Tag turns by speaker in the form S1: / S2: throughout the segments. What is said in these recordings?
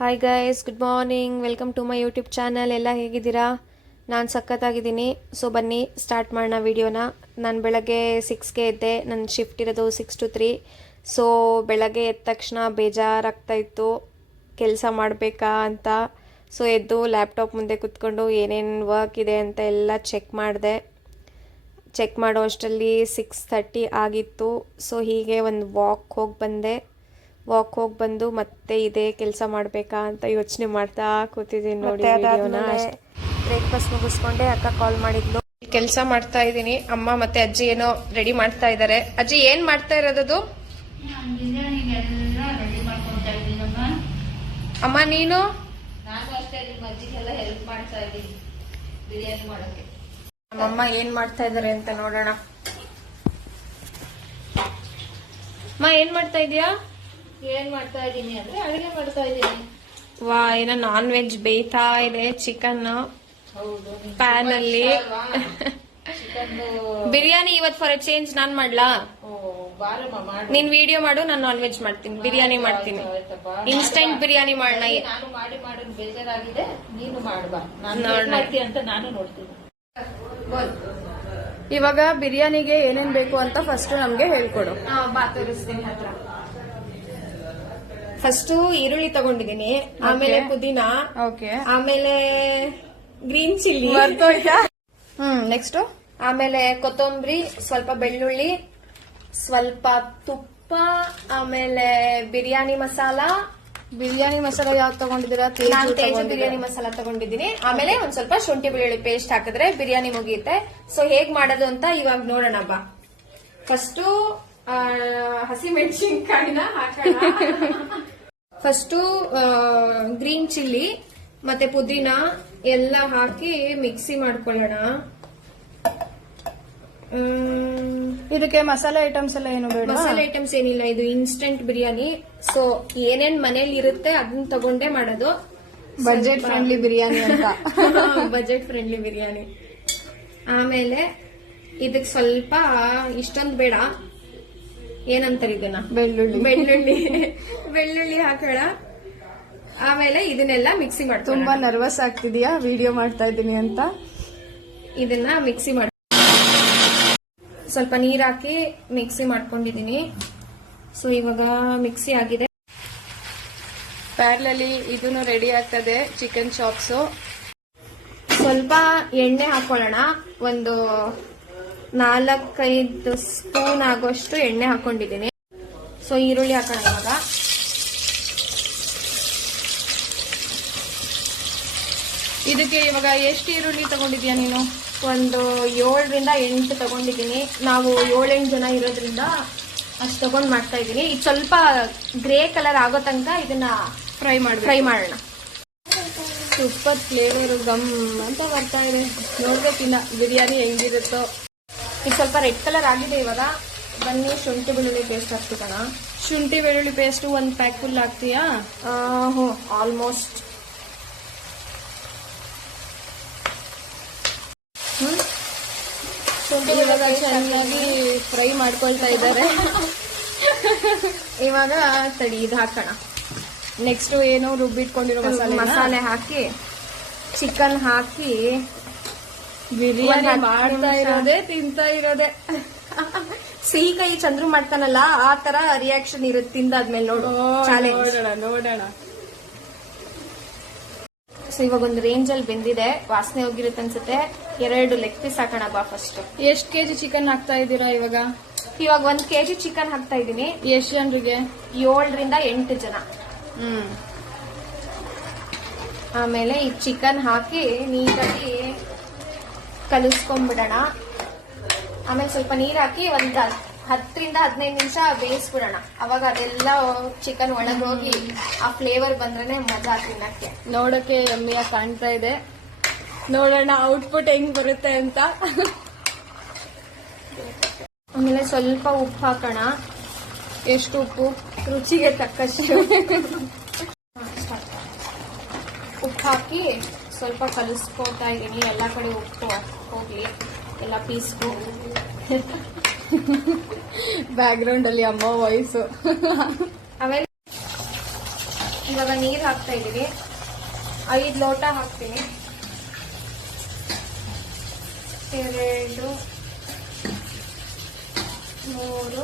S1: Hi guys good morning welcome to my YouTube channel ಎಲ್ಲ ಹೇಗಿದ್ದೀರಾ? ನಾನು ಸಖತ್ತಾಗಿದ್ದೀನಿ. ಸೊ ಬನ್ನಿ ಸ್ಟಾರ್ಟ್ ಮಾಡೋಣ ವೀಡಿಯೋನ ನಾನು ಬೆಳಗ್ಗೆ ಸಿಕ್ಸ್ಗೆ ಎದ್ದೆ. ನನ್ನ ಶಿಫ್ಟ್ ಇರೋದು ಸಿಕ್ಸ್ ಟು ತ್ರೀ ಸೊ ಬೆಳಗ್ಗೆ ಎದ್ದ ತಕ್ಷಣ ಬೇಜಾರಾಗ್ತಾಯಿತ್ತು ಕೆಲಸ ಮಾಡಬೇಕಾ ಅಂತ. ಸೊ ಎದ್ದು ಲ್ಯಾಪ್ಟಾಪ್ ಮುಂದೆ ಕುತ್ಕೊಂಡು ಏನೇನು ವರ್ಕ್ ಇದೆ ಅಂತ ಎಲ್ಲ ಚೆಕ್ ಮಾಡಿದೆ. ಚೆಕ್ ಮಾಡೋ ಅಷ್ಟರಲ್ಲಿ ಸಿಕ್ಸ್ ಥರ್ಟಿ ಆಗಿತ್ತು. ಸೊ ಹೀಗೆ ಒಂದು ವಾಕ್ ಹೋಗಿ ಬಂದೆ. ವಾಕ್ ಹೋಗಿ ಬಂದು ಮತ್ತೆ ಇದೇ ಕೆಲಸ ಮಾಡಬೇಕಾ ಅಂತ ಯೋಚನೆ ಮಾಡ್ತಾ ಕೂತಿದ್ದೀನಿ ನೋಡಿ ವಿಡಿಯೋನ ಬ್ರೇಕ್ಫಾಸ್ಟ್ ಮುಗಿಸ್ಕೊಂಡೆ ಅಕ್ಕ ಕಾಲ್ ಮಾಡಿದ್ಲು. ಕೆಲಸ ಮಾಡ್ತಾ ಇದ್ದೀನಿ. ಅಮ್ಮ ಮತ್ತೆ ಅಜ್ಜಿ ಏನೋ ರೆಡಿ ಮಾಡ್ತಾ ಇದ್ದಾರೆ. ಅಜ್ಜಿ ಏನ್ ಮಾಡ್ತಾ ಇರೋದದು? ಅಮ್ಮ. ನೀನು?
S2: ನಾನು ಅಷ್ಟೇ ನಿಮ್ಮ ಅಜ್ಜಿಗೆಲ್ಲ ಹೆಲ್ಪ್ ಮಾಡ್ತಾ ಇದ್ದೀನಿ ಬಿರಿಯಾನಿ ಮಾಡೋಕೆ
S1: ನಮ್ಮಮ್ಮ ಏನ್ ಮಾಡ್ತಾ ಇದಾರೆ ಅಂತ ನೋಡೋಣ. ಅಮ್ಮ ಏನ್ ಮಾಡ್ತಾ ಇದೀಯಾ?
S2: ಏನ್ ಮಾಡ್ತಾ ಇದ್ದೀನಿ ಅಂದ್ರೆ ಅಡಿಗೆ ಮಾಡ್ತಾ ಇದ್ದೀನಿ.
S1: ವಾ ಏನೋ ನಾನ್ ವೆಜ್ ಬೇಯ್ತಾ ಇದೆ ಚಿಕನ್
S2: ಹೌದು
S1: ಪ್ಯಾನ್ ಅಲ್ಲಿ. ಬಿರಿಯಾನಿ ಇವತ್ ಫಾರ್ ಚೇಂಜ್ ನಾನ್ ಮಾಡ್ಲಾ? ನೀನ್ ವಿಡಿಯೋ ಮಾಡು. ನಾನು ನಾನ್ ವೆಜ್ ಮಾಡ್ತೀನಿ ಬಿರಿಯಾನಿ ಮಾಡ್ತೀನಿ. ಇನ್ಸ್ಟೆಂಟ್ ಬಿರಿಯಾನಿ ಮಾಡೋಣ
S2: ನಾನು ಮಾಡಿ ಮಾಡೋದು ಬೇಜಾರಾಗಿದೆ ನೀನು ಮಾಡ್ಬಾ. ನಾನು
S1: ನೋಡೋಣ.
S2: ಅಂತ ನಾನು ನೋಡ್ತೀನಿ.
S3: ಇವಾಗ ಬಿರಿಯಾನಿಗೆ ಏನೇನ್ ಬೇಕು ಅಂತ ಫಸ್ಟ್ ನಮ್ಗೆ ಹೇಳ್ಕೊಡು.
S1: ಬಾ ತೋರಿಸ್ತೀನಿ ಹತ್ರ. ಫಸ್ಟ್ ಈರುಳ್ಳಿ ತಗೊಂಡಿದೀನಿ ಆಮೇಲೆ ಪುದೀನ.
S3: ಓಕೆ
S1: ಆಮೇಲೆ ಗ್ರೀನ್ ಚಿಲ್ಲಿ.
S3: ಹ್ಮ್ ನೆಕ್ಸ್ಟ್?
S1: ಆಮೇಲೆ ಕೊತ್ತಂಬರಿ ಸ್ವಲ್ಪ ಬೆಳ್ಳುಳ್ಳಿ ಸ್ವಲ್ಪ ತುಪ್ಪ ಆಮೇಲೆ ಬಿರಿಯಾನಿ ಮಸಾಲ.
S3: ಬಿರಿಯಾನಿ ಮಸಾಲ ಯಾವ್ದು ತಗೊಂಡಿದ್ದೀರಾ?
S1: ನಾನು
S3: ತೇಜು
S1: ತೇಜು ಬಿರಿಯಾನಿ ಮಸಾಲ ತಗೊಂಡಿದ್ದೀನಿ. ಆಮೇಲೆ ಒಂದ್ ಸ್ವಲ್ಪ ಶುಂಠಿ ಬೆಳ್ಳುಳ್ಳಿ ಪೇಸ್ಟ್ ಹಾಕಿದ್ರೆ ಬಿರಿಯಾನಿ ಮುಗಿಯುತ್ತೆ. ಸೊ ಹೇಗ್ ಮಾಡೋದು ಅಂತ ಇವಾಗ ನೋಡೋಣ ಬಾ. ಫಸ್ಟು ಹಸಿ ಮೆಣಸಿನ್ಕಾಯಿನ ಹಾಕೋಣ. ಫಸ್ಟು ಗ್ರೀನ್ ಚಿಲ್ಲಿ ಮತ್ತೆ ಪುದೀನ ಎಲ್ಲ ಹಾಕಿ ಮಿಕ್ಸಿ ಮಾಡ್ಕೊಳ್ಳೋಣ.
S3: ಇದಕ್ಕೆ ಮಸಾಲೆ ಐಟಮ್ಸ್ ಎಲ್ಲ ಏನು ಬೇಡ?
S1: ಮಸಾಲೆ ಐಟಮ್ಸ್ ಏನಿಲ್ಲ ಇದು ಇನ್ಸ್ಟೆಂಟ್ ಬಿರಿಯಾನಿ. ಸೊ ಏನೇನ್ ಮನೇಲಿ ಇರುತ್ತೆ ಅದನ್ನ ತಗೊಂಡೇ ಮಾಡೋದು.
S3: ಬಜೆಟ್ ಫ್ರೆಂಡ್ಲಿ ಬಿರಿಯಾನಿ ಅಂತ.
S1: Budget friendly biryani. ಆಮೇಲೆ ಇದಕ್ ಸ್ವಲ್ಪ ಇಷ್ಟೊಂದು ಬೇಡ. ಏನಂತಾರೆ ಇದನ್ನ?
S3: ಬೆಳ್ಳುಳ್ಳಿ.
S1: ಬೆಳ್ಳುಳ್ಳಿ. ಬೆಳ್ಳುಳ್ಳಿ ಹಾಕೋಣ. ಆಮೇಲೆ ಇದನ್ನೆಲ್ಲ ಮಿಕ್ಸಿ
S3: ತುಂಬಾ
S1: ಮಾಡ್ತುಂಬಾ
S3: ನರ್ವಸ್ ಆಗ್ತಿದ್ಯಾ? ವಿಡಿಯೋ ಮಾಡ್ತಾ ಇದ್ದೀನಿ ಅಂತ?
S1: ಇದನ್ನ ಮಿಕ್ಸಿ ಮಾಡ ಸ್ವಲ್ಪ ನೀರ್ ಹಾಕಿ ಮಿಕ್ಸಿ ಮಾಡ್ಕೊಂಡಿದೀನಿ. ಸೊ ಇವಾಗ ಮಿಕ್ಸಿ ಆಗಿದೆ.
S3: ಪ್ಯಾರ್ಲಲ್ಲಿ ಇದನ್ನು ರೆಡಿ ಆಗ್ತದೆ ಚಿಕನ್ ಚಾಪ್ಸು
S1: ಸ್ವಲ್ಪ ಎಣ್ಣೆ ಹಾಕೊಳ್ಳೋಣ. ಒಂದು ನಾಲ್ಕೈದು ಸ್ಪೂನ್ ಆಗೋಷ್ಟು ಎಣ್ಣೆ ಹಾಕೊಂಡಿದ್ದೀನಿ. ಸೊ ಈರುಳ್ಳಿ ಹಾಕೋಣ ಇವಾಗ.
S3: ಇದಕ್ಕೆ ಇವಾಗ ಎಷ್ಟು ಈರುಳ್ಳಿ ತಗೊಂಡಿದ್ಯಾ ನೀನು?
S1: ಒಂದು ಏಳರಿಂದ ಎಂಟು ತಗೊಂಡಿದ್ದೀನಿ. ನಾವು ಏಳೆಂಟು ಜನ ಇರೋದ್ರಿಂದ ಅಷ್ಟು ತಗೊಂಡು ಮಾಡ್ತಾ ಇದ್ದೀನಿ. ಇದು ಸ್ವಲ್ಪ ಗ್ರೇ ಕಲರ್ ಆಗೋ ತನಕ ಇದನ್ನ
S3: ಫ್ರೈ ಮಾಡಿ
S1: ಫ್ರೈ ಮಾಡೋಣ.
S3: ಸೂಪರ್ ಫ್ಲೇವರ್ ಗಮ್ ಅಂತ ಬರ್ತಾ ಇದೆ. ನೋಡ್ಬೇಕಿನ್ನ ಬಿರಿಯಾನಿ ಹೆಂಗಿರುತ್ತೋ.
S1: ಇದು ಸ್ವಲ್ಪ ರೆಡ್ ಕಲರ್ ಆಗಿದೆ ಇವಾಗ. ಬನ್ನಿ ಶುಂಠಿ ಬೆಳ್ಳುಳ್ಳಿ ಪೇಸ್ಟ್ ಹಾಕ್ಬಿಟ್ಟಣ
S3: ಶುಂಠಿ ಬೆಳ್ಳುಳ್ಳಿ ಪೇಸ್ಟ್ ಒಂದು ಪ್ಯಾಕ್ ಫುಲ್ ಹಾಕ್ತೀಯಾ?
S1: ಹೋ ಆಲ್ಮೋಸ್ಟ್ ಶುಂಠಿ ಬೆಳ್ಳುಳ್ಳಿ
S3: ಚೆನ್ನಾಗಿ ಫ್ರೈ ಮಾಡ್ಕೊಳ್ತಾ ಇದ್ದಾರೆ.
S1: ಇವಾಗ ತಡಿ ಇದು ಹಾಕೋಣ.
S3: ನೆಕ್ಸ್ಟ್ ಏನು ರುಬ್ಬಿಟ್ಕೊಂಡಿರೋ ಮಸಾಲೆ
S1: ಮಸಾಲೆ ಹಾಕಿ ಚಿಕನ್ ಹಾಕಿ
S3: ಬಿರಿಯಾನಿ ಮಾಡ್ತಾ ಇರೋದೇ ತಿಂತಾ ಇರೋದೇ.
S1: ಸಿಹಿ ಕೈ ಚಂದ್ರು ಮಾಡ್ತಾನಲ್ಲ ಆ ತರ ರಿಯಾಕ್ಷನ್ ಇರುತ್ತೆ ತಿಂದಾದ್ಮೇಲೆ ನೋಡು
S3: ನೋಡೋಣ ನೋಡೋಣ.
S1: ಸೊ ಇವಾಗ ಒಂದು ರೇಂಜ್ ಅಲ್ಲಿ ಬೆಂದಿದೆ ವಾಸನೆ ಹೋಗಿರುತ್ತೆ ಅನ್ಸುತ್ತೆ. ಎರಡು ಲೆಗ್ ಪೀಸ್ ಹಾಕೋಣ ಬಾ ಫಸ್ಟ್
S3: ಎಷ್ಟು ಕೆಜಿ ಚಿಕನ್ ಹಾಕ್ತಾ ಇದ್ದೀರಾ ಇವಾಗ?
S1: ಇವಾಗ ಒಂದ್ ಕೆಜಿ ಚಿಕನ್ ಹಾಕ್ತಾ ಇದೀನಿ
S3: ಎಷ್ಟ್ ಜನರಿಗೆ?
S1: ಏಳರಿಂದ ಎಂಟು ಜನ.
S3: ಹ್ಮ್.
S1: ಆಮೇಲೆ ಈ ಚಿಕನ್ ಹಾಕಿ ನೀಟಾಗಿ ಕಲಿಸ್ಕೊಂಡ್ಬಿಡೋಣ. ಆಮೇಲೆ ಸ್ವಲ್ಪ ನೀರು ಹಾಕಿ ಒಂದ್ ಹತ್ತರಿಂದ ಹದಿನೈದು ನಿಮಿಷ ಬೇಯಿಸ್ಬಿಡೋಣ. ಅವಾಗ ಅದೆಲ್ಲ ಚಿಕನ್ ಒಣಗೋಗಿ ಆ ಫ್ಲೇವರ್ ಬಂದ್ರೆ ಮಜಾ ತಿನ್ನಕ್ಕೆ.
S3: ನೋಡಕ್ಕೆ ಎಮ್ಮಿಯಾಗಿ ಕಾಣ್ತಾ ಇದೆ. ನೋಡೋಣ ಔಟ್ಪುಟ್ ಹೆಂಗ್ ಬರುತ್ತೆ ಅಂತ.
S1: ಆಮೇಲೆ ಸ್ವಲ್ಪ ಉಪ್ಪು ಹಾಕೋಣ.
S3: ಎಷ್ಟು ಉಪ್ಪು?
S1: ರುಚಿಗೆ ತಕ್ಕಷ್ಟು. ಉಪ್ಪು ಹಾಕಿ ಸ್ವಲ್ಪ ಕಲಿಸ್ಕೊತಾ ಇದೀನಿ ಎಲ್ಲ ಕಡೆ ಹೋಗ್ತಾ ಹೋಗ್ಲಿ. ಎಲ್ಲ ಪೀಸ್ಗೂ
S3: ಬ್ಯಾಕ್ ಗ್ರೌಂಡ್ ಅಲ್ಲಿ ಅಮ್ಮ ವಾಯ್ಸು
S1: ಆಮೇಲೆ ಇವಾಗ ನೀರು ಹಾಕ್ತಾ ಇದ್ದೀವಿ ಐದು ಲೋಟ ಹಾಕ್ತೀನಿ. ಎರಡು ಮೂರು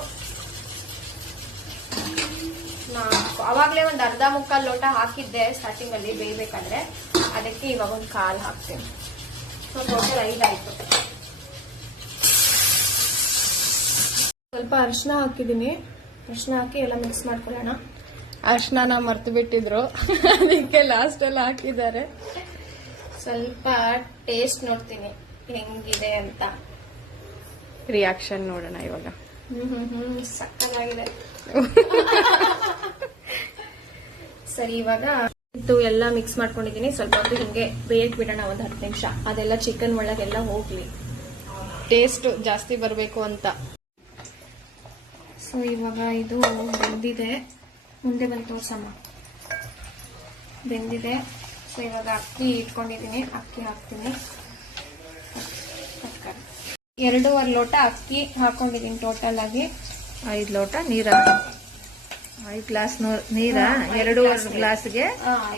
S1: ನಾಲ್ಕು. ಅವಾಗಲೇ ಒಂದು ಅರ್ಧ ಮುಕ್ಕಾಲು ಲೋಟ ಹಾಕಿದ್ದೆ ಸ್ಟಾರ್ಟಿಂಗಲ್ಲಿ ಬೇಯಬೇಕಾದ್ರೆ. ಅದಕ್ಕೆ ಇವಾಗ ಒಂದು ಕಾಲು ಹಾಕ್ತೀನಿ ಸೊ ಟೋಟಲ್ ಐದಾಯ್ತು ಸ್ವಲ್ಪ ಅರಿಶಿನ ಹಾಕಿದ್ದೀನಿ ಅರಿಶಿನ ಹಾಕಿ ಎಲ್ಲ ಮಿಕ್ಸ್ ಮಾಡ್ಕೊಳ್ಳೋಣ
S3: ಅರ್ಶನ ಮರ್ತು ಬಿಟ್ಟಿದ್ರು ಅದಕ್ಕೆ ಲಾಸ್ಟ್ ಅಲ್ಲಿ ಹಾಕಿದ್ದಾರೆ
S1: ಸ್ವಲ್ಪ ಟೇಸ್ಟ್ ನೋಡ್ತೀನಿ ಹೆಂಗಿದೆ ಅಂತ
S3: ರಿಯಾಕ್ಷನ್ ನೋಡೋಣ ಇವಾಗ
S1: ಹ್ಮ್ ಹ್ಮ್ ಹ್ಮ್ ಸಕ್ಕತ್ತಾಗಿದೆ ಸರಿ ಇವಾಗ ಇದು ಎಲ್ಲ ಮಿಕ್ಸ್ ಮಾಡ್ಕೊಂಡಿದ್ದೀನಿ ಸ್ವಲ್ಪ ಹೊತ್ತು ಹಿಂಗೆ ಬೇಯಕ್ ಬಿಡೋಣ, ಒಂದು ಹತ್ತು ನಿಮಿಷ. ಅದೆಲ್ಲ ಚಿಕನ್ ಒಳಗೆಲ್ಲ ಹೋಗ್ಲಿ.
S3: ಟೇಸ್ಟ್ ಜಾಸ್ತಿ ಬರಬೇಕು ಅಂತ.
S1: ಸೊ ಇವಾಗ ಇದು ಬೆಂದಿದೆ. ಮುಂದೆ ಬಂದು ತೋರ್ಸಮ್ಮ. ಬೆಂದಿದೆ. ಸೊ ಇವಾಗ ಅಕ್ಕಿ ಇಟ್ಕೊಂಡಿದ್ದೀನಿ ಅಕ್ಕಿ ಹಾಕ್ತೀನಿ. ಎರಡೂವರೆ ಲೋಟ ಅಕ್ಕಿ ಹಾಕೊಂಡಿದ್ದೀನಿ ಟೋಟಲ್ ಆಗಿ.
S2: ಐದು ಲೋಟ ನೀರ ಐದು ಗ್ಲಾಸ್ ನೀರ? ಎರಡು ಗ್ಲಾಸ್ಗೆ?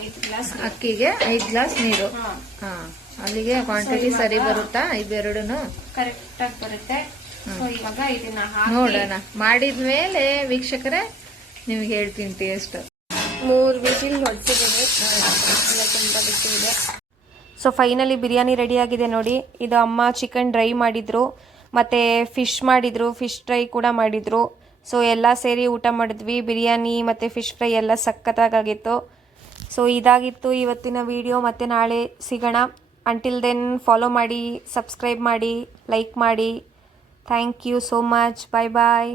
S1: ಐದು ಗ್ಲಾಸ್
S2: ಅಕ್ಕಿಗೆ ಐದು ಗ್ಲಾಸ್ ನೀರು.
S1: ಹಾ.
S2: ಅಲ್ಲಿಗೆ ಕ್ವಾಂಟಿಟಿ ಸರಿ ಬರುತ್ತಾ? ಇವೆರಡುನು?
S1: ಕರೆಕ್ಟ್ ಆಗಿ ಬರುತ್ತೆ. ಸೊ ಇವಾಗ ಇದನ್ನ ಹಾಕಿ
S2: ನೋಡೋಣ. ಮಾಡಿದ್ಮೇಲೆ ವೀಕ್ಷಕರೇ ನಿಮ್ಗೆ ಹೇಳ್ತೀನಿ ಟೇಸ್ಟ್
S1: ಮೂರು ವಿಜಿಲ್ ಹೊಡ್ಸಿದ್ದೀನಿ. ಎಲ್ಲ ತುಂಬ ಸೊ ಫೈನಲಿ ಬಿರಿಯಾನಿ ರೆಡಿಯಾಗಿದೆ ನೋಡಿ. ಇದು ಅಮ್ಮ ಚಿಕನ್ ಡ್ರೈ ಮಾಡಿದ್ರು. ಮತ್ತು ಫಿಶ್ ಮಾಡಿದ್ರು. ಫಿಶ್ ಡ್ರೈ ಕೂಡ ಮಾಡಿದ್ರು. ಸೊ ಎಲ್ಲ ಸೇರಿ ಊಟ ಮಾಡಿದ್ವಿ. ಬಿರಿಯಾನಿ ಮತ್ತು ಫಿಶ್ ಫ್ರೈ ಎಲ್ಲ ಸಖತ್ತಾಗಿತ್ತು ಸೊ ಇದಾಗಿತ್ತು ಇವತ್ತಿನ ವಿಡಿಯೋ ಮತ್ತು ನಾಳೆ ಸಿಗೋಣ. ಅಂಟಿಲ್ ದೆನ್ ಫಾಲೋ ಮಾಡಿ ಸಬ್ಸ್ಕ್ರೈಬ್ ಮಾಡಿ ಲೈಕ್ ಮಾಡಿ. Thank you so much bye bye